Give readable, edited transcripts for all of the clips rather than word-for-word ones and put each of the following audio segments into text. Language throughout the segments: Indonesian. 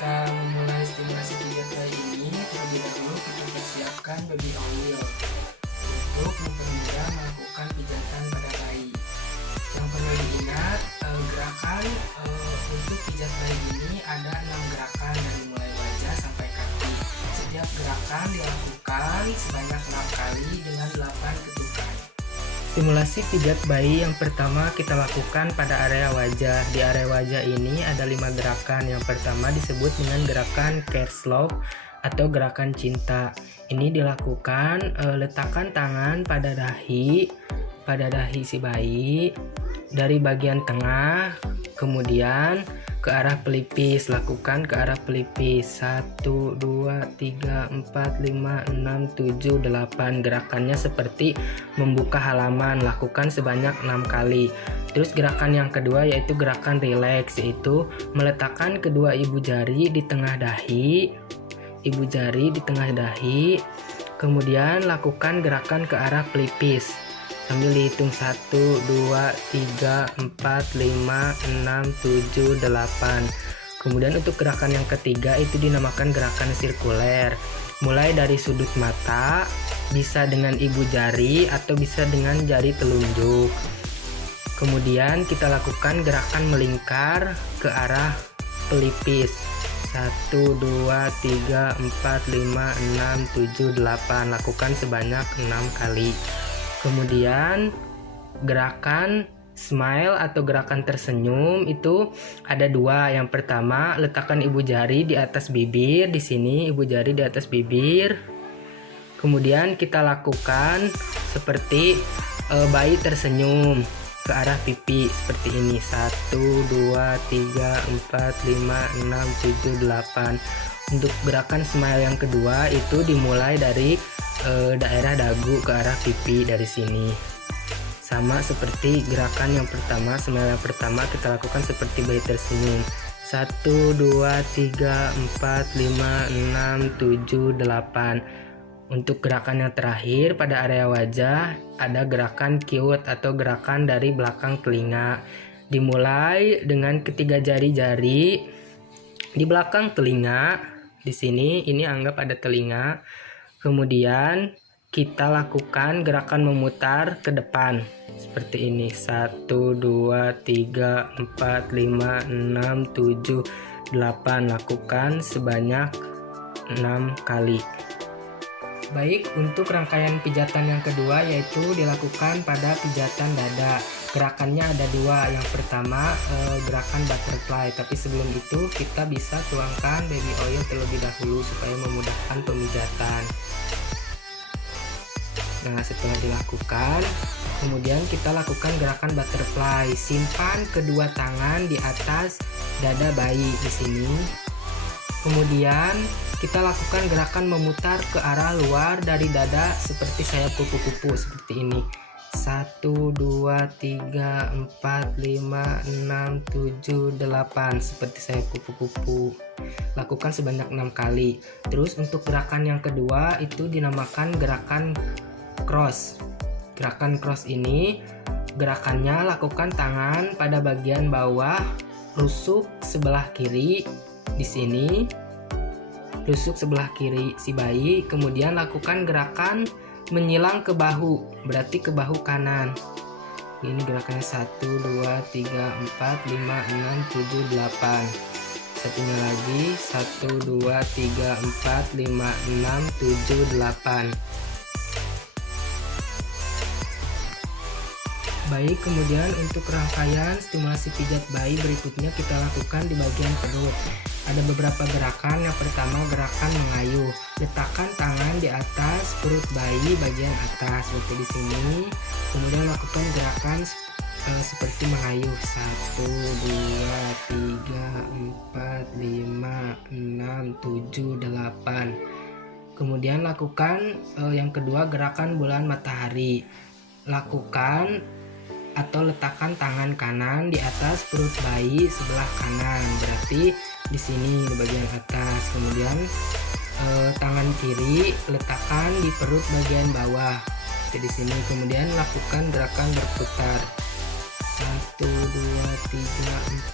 kita memulai stimulasi pijat bayi ini, terlebih dahulu kita persiapkan baby oil untuk mempermudah melakukan pijatan pada bayi. Yang perlu diingat, gerakan untuk pijat bayi ini ada 6 gerakan dari mulai wajah sampai kaki. Setiap gerakan dilakukan sebanyak 6 kali dengan 8 ketukan. Stimulasi pijat bayi yang pertama kita lakukan pada area wajah. Di area wajah ini ada 5 gerakan. Yang pertama disebut dengan gerakan Cat's Love atau gerakan cinta. Ini dilakukan letakkan tangan pada dahi si bayi dari bagian tengah, kemudian ke arah pelipis. Lakukan ke arah pelipis 1, 2, 3, 4, 5, 6, 7, 8. Gerakannya seperti membuka halaman. Lakukan sebanyak 6 kali. Terus gerakan yang kedua yaitu gerakan relax, yaitu meletakkan kedua ibu jari di tengah dahi. Kemudian lakukan gerakan ke arah pelipis sambil dihitung 1, 2, 3, 4, 5, 6, 7, 8. Kemudian untuk gerakan yang ketiga itu dinamakan gerakan sirkuler. Mulai dari sudut mata, bisa dengan ibu jari atau bisa dengan jari telunjuk. Kemudian kita lakukan gerakan melingkar ke arah pelipis 1, 2, 3, 4, 5, 6, 7, 8. Lakukan sebanyak 6 kali. Kemudian gerakan smile atau gerakan tersenyum itu ada 2. Yang pertama, letakkan ibu jari di atas bibir. Di sini ibu jari di atas bibir. Kemudian kita lakukan seperti bayi tersenyum ke arah pipi seperti ini 1, 2, 3, 4, 5, 6, 7, 8. Untuk gerakan smile yang kedua itu dimulai dari daerah dagu ke arah pipi dari sini. Sama seperti gerakan yang pertama, smile yang pertama kita lakukan seperti bayi tersenyum 1, 2, 3, 4, 5, 6, 7, 8. Untuk gerakan yang terakhir pada area wajah ada gerakan cute atau gerakan dari belakang telinga. Dimulai dengan ketiga jari-jari di belakang telinga. Di sini ini anggap ada telinga. Kemudian kita lakukan gerakan memutar ke depan seperti ini 1, 2, 3, 4, 5, 6, 7, 8. Lakukan sebanyak 6 kali. Baik, untuk rangkaian pijatan yang kedua yaitu dilakukan pada pijatan dada. Gerakannya ada 2. Yang pertama gerakan butterfly, tapi sebelum itu kita bisa tuangkan baby oil terlebih dahulu supaya memudahkan pemijatan. Nah, setelah dilakukan, kemudian kita lakukan gerakan butterfly. Simpan kedua tangan di atas dada bayi di sini. Kemudian kita lakukan gerakan memutar ke arah luar dari dada seperti sayap kupu-kupu seperti ini 1, 2, 3, 4, 5, 6, 7, 8 seperti sayap kupu-kupu. Lakukan sebanyak 6 kali. Terus untuk gerakan yang kedua itu dinamakan gerakan cross. Gerakan cross ini gerakannya lakukan tangan pada bagian bawah, rusuk sebelah kiri di sini. Tusuk sebelah kiri si bayi, kemudian lakukan gerakan menyilang ke bahu, berarti ke bahu kanan. Ini gerakannya 1, 2, 3, 4, 5, 6, 7, 8. Satunya lagi 1, 2, 3, 4, 5, 6, 7, 8. Baik, kemudian untuk rangkaian stimulasi pijat bayi berikutnya kita lakukan di bagian perut. Ada beberapa gerakan. Yang pertama gerakan mengayuh. Letakkan tangan di atas perut bayi bagian atas seperti di sini. Kemudian lakukan gerakan seperti mengayuh 1, 2, 3, 4, 5, 6, 7, 8. Kemudian lakukan yang kedua gerakan bulan matahari. Lakukan atau letakkan tangan kanan di atas perut bayi sebelah kanan, berarti di sini di bagian atas. Kemudian tangan kiri letakkan di perut bagian bawah, seperti di sini. Kemudian lakukan gerakan berputar 1 2 3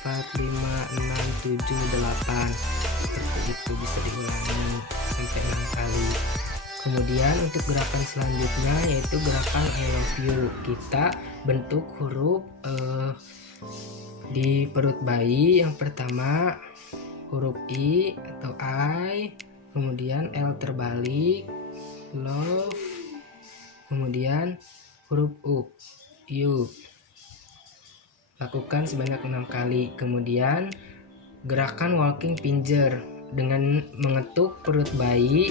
4 5 6 7 8. Seperti itu, bisa diulangi sampai 6 kali. Kemudian untuk gerakan selanjutnya yaitu gerakan I love you. Kita bentuk huruf di perut bayi. Yang pertama huruf I atau I, kemudian L terbalik, love, kemudian huruf U, you. Lakukan sebanyak 6 kali. Kemudian gerakan walking finger dengan mengetuk perut bayi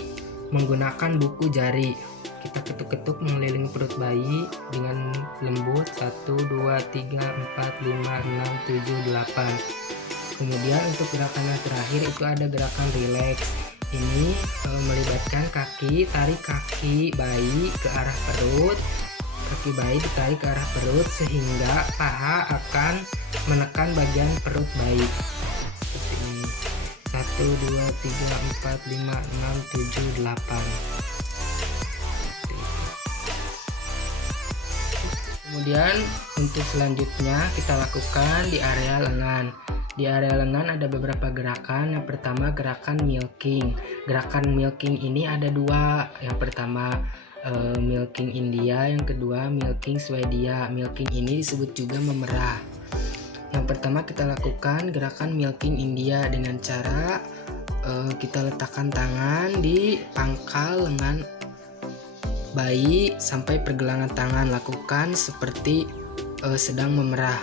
menggunakan buku jari. Kita ketuk-ketuk mengelilingi perut bayi dengan lembut. 1 2 3 4 5 6 7 8. Kemudian untuk gerakan yang terakhir itu ada gerakan relax. Ini melibatkan kaki, tarik kaki bayi ke arah perut. Kaki bayi ditarik ke arah perut sehingga paha akan menekan bagian perut bayi. Seperti ini. 1 2 3 4 5 6 7 8. Kemudian untuk selanjutnya kita lakukan di area lengan. Di area lengan ada beberapa gerakan. Yang pertama gerakan milking. Gerakan milking ini ada dua. Yang pertama milking India, yang kedua milking Swedia. Milking ini disebut juga memerah. Yang pertama kita lakukan gerakan milking India dengan cara kita letakkan tangan di pangkal lengan bayi sampai pergelangan tangan. Lakukan seperti sedang memerah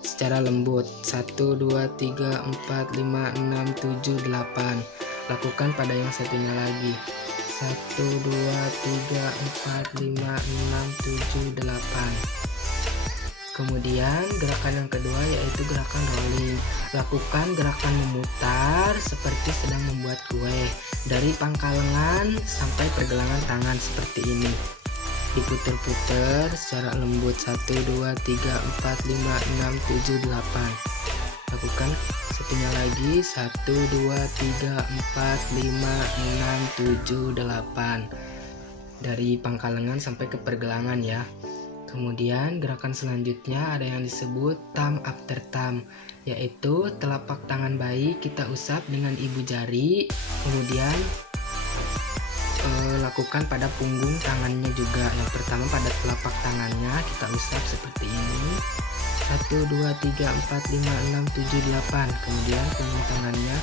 secara lembut. 1 2 3 4 5 6 7 8. Lakukan pada yang satunya lagi. 1 2 3 4 5 6 7 8. Kemudian gerakan yang kedua yaitu gerakan rolling. Lakukan gerakan memutar seperti sedang membuat kue dari pangkal lengan sampai pergelangan tangan seperti ini. Diputer-puter secara lembut. 1 2 3 4 5 6 7 8. Lakukan satunya lagi. 1 2 3 4 5 6 7 8. Dari pangkal lengan sampai ke pergelangan ya. Kemudian gerakan selanjutnya ada yang disebut thumb after thumb, yaitu telapak tangan bayi kita usap dengan ibu jari, kemudian lakukan pada punggung tangannya juga. Yang pertama pada telapak tangannya kita usap seperti ini. 1 2 3 4 5 6 7 8. Kemudian punggung tangannya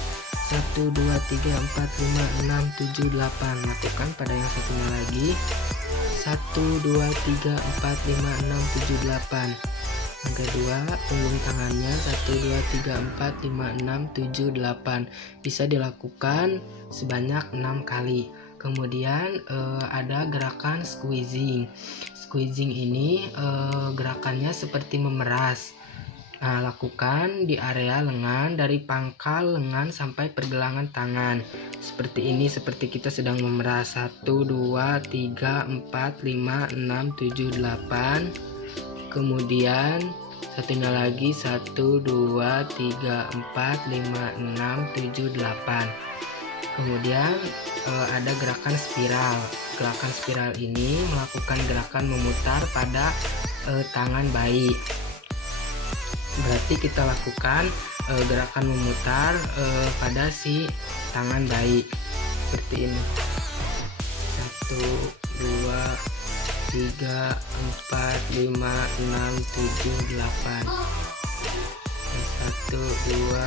1 2 3 4 5 6 7 8. Lakukan pada yang satunya lagi. 1 2 3 4 5 6 7 8. Yang kedua punggung tangannya 1 2 3 4 5 6 7 8. Bisa dilakukan sebanyak 6 kali. Kemudian ada gerakan squeezing. Squeezing ini gerakannya seperti memeras. Nah, lakukan di area lengan dari pangkal lengan sampai pergelangan tangan. Seperti ini, seperti kita sedang memeras. 1 2 3 4 5 6 7 8. Kemudian satunya lagi 1 2 3 4 5 6 7 8. Kemudian ada gerakan spiral. Gerakan spiral ini melakukan gerakan memutar pada tangan bayi. Berarti kita lakukan gerakan memutar pada si tangan bayi seperti ini. 1 2 3 4 5 6 7 8. 1 2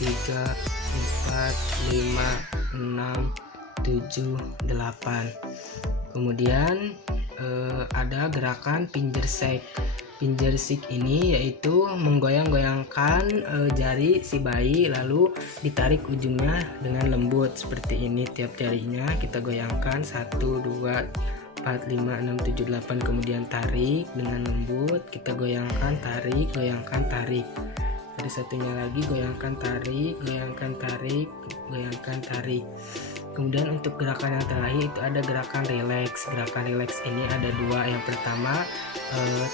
3 4 5 6 7 8. Kemudian ada gerakan finger shake. Finger shake ini yaitu menggoyang-goyangkan jari si bayi lalu ditarik ujungnya dengan lembut seperti ini. Tiap jarinya kita goyangkan 1 2 4 5 6 7 8. Kemudian tarik dengan lembut, kita goyangkan, tarik, goyangkan, tarik. Ada satunya lagi, goyangkan, tarik, goyangkan, tarik, goyangkan, tarik. Kemudian untuk gerakan yang terakhir itu ada gerakan relax. Gerakan relax ini ada dua. Yang pertama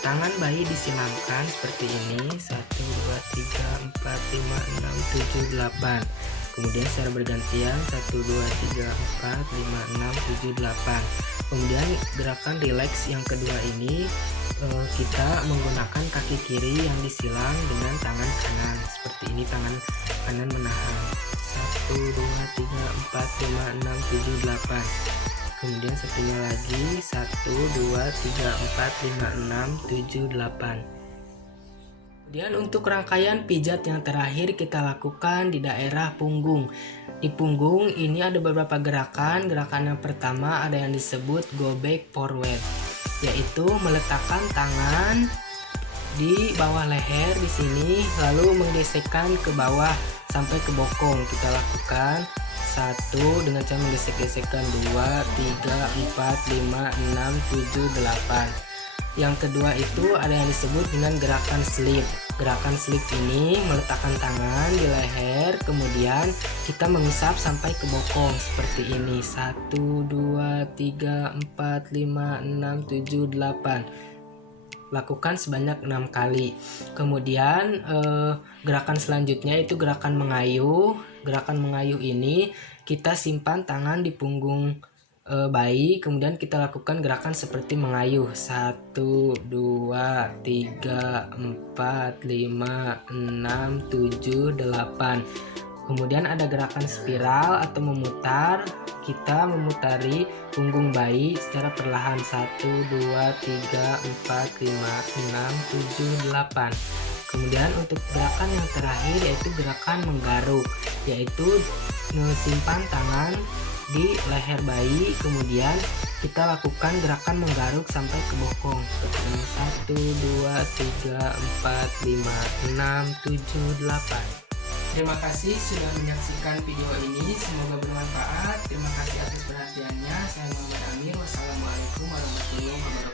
tangan bayi disilamkan seperti ini. 1 2 3 4 5 6 7 8. kemudian secara bergantian 1 2 3 4 5 6 7 8. Kemudian gerakan relax yang kedua ini kita menggunakan kaki kiri yang disilang dengan tangan kanan seperti ini, tangan kanan menahan 1 2 3 4 5 6 7 8. Kemudian satunya lagi 1 2 3 4 5 6 7 8. Kemudian untuk rangkaian pijat yang terakhir kita lakukan di daerah punggung. Di punggung ini ada beberapa gerakan. Gerakan yang pertama ada yang disebut go back forward, yaitu meletakkan tangan di bawah leher di sini lalu menggesekkan ke bawah sampai ke bokong. Kita lakukan 1 dengan cara menggesek-gesekkan 2 3 4 5 6 7 8. Yang kedua itu ada yang disebut dengan gerakan slip. Gerakan slip ini meletakkan tangan di leher, kemudian kita mengusap sampai ke bokong seperti ini. 1 2 3 4 5 6 7 8. Lakukan sebanyak 6 kali. Kemudian gerakan selanjutnya itu gerakan mengayuh. Gerakan mengayuh ini kita simpan tangan di punggung bayi, kemudian kita lakukan gerakan seperti mengayuh 1 2 3 4 5 6 7 8. Kemudian ada gerakan spiral atau memutar. Kita memutari punggung bayi secara perlahan 1 2 3 4 5 6 7 8. Kemudian untuk gerakan yang terakhir yaitu gerakan menggaruk, yaitu simpan tangan di leher bayi, kemudian kita lakukan gerakan menggaruk sampai ke bokong seperti ini. 1 2 3 4 5 6 7 8. Terima kasih sudah menyaksikan video ini, semoga bermanfaat. Terima kasih atas perhatiannya. Saya Muhammad Amir. Wassalamualaikum warahmatullahi wabarakatuh.